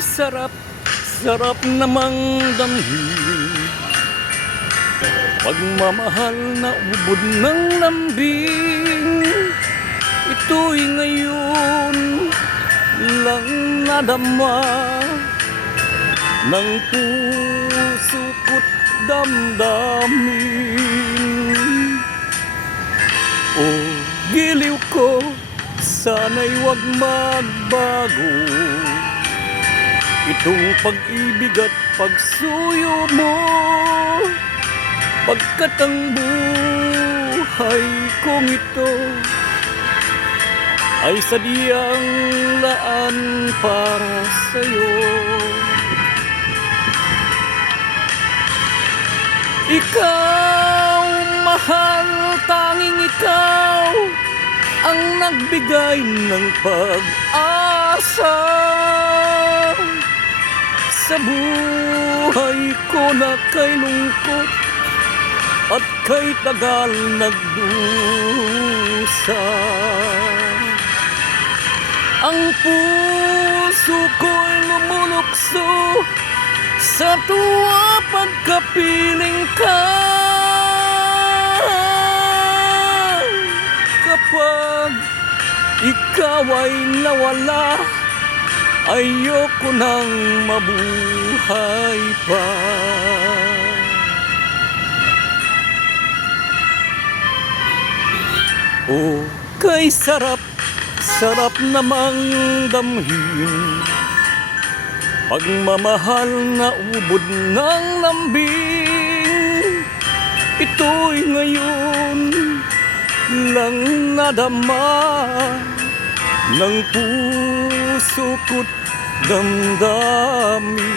kay sarap, sarap namang damhin. Pagmamahal na ubod ng lambing, ito'y ngayon lang nadama ng puso ko't damdamin. O giliw ko, sana'y wag magbago itong pag-ibig at pagsuyo mo, pagkat ang buhay kong ito ay sadyang laan para sa'yo. Ikaw, mahal, tanging ikaw ang nagbigay ng pag-asa sa buhay ko na kay lungkot at kay tagal nagdusa. Ang puso ko'y lumulukso sa tuwa pagkapiling ka. Kapag ikaw ay nawala, ayoko nang mabuhay pa. O kay sarap, sarap namang damhin, pagmamahal na ubod ng lambing, ito'y ngayon lang nadama ng puso ko't damdamin.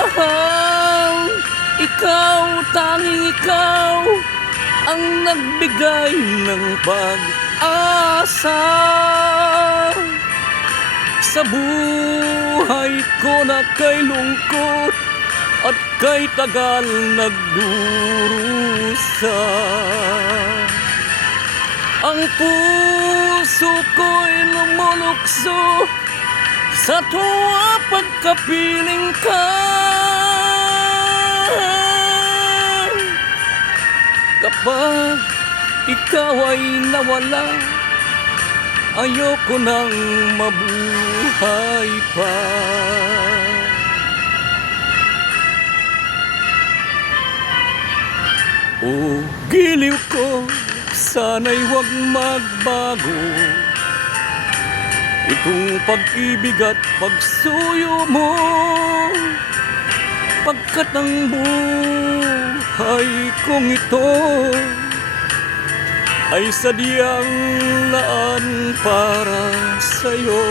Mahal, ikaw, tanging ikaw ang nagbigay ng pag-asa sa buhay ko na kay lungkot at kay tagal nagdurusa. Ang puso ko'y lumulukso sa tuwa pagkapiling ka. Kapag ikaw ay nawala, ayoko nang mabuhay pa. O giliw ko, sana'y wag magbago itong pag-ibig at pagsuyo mo, pagkat ang buhay kong ito ay sadyang laan para sa'yo.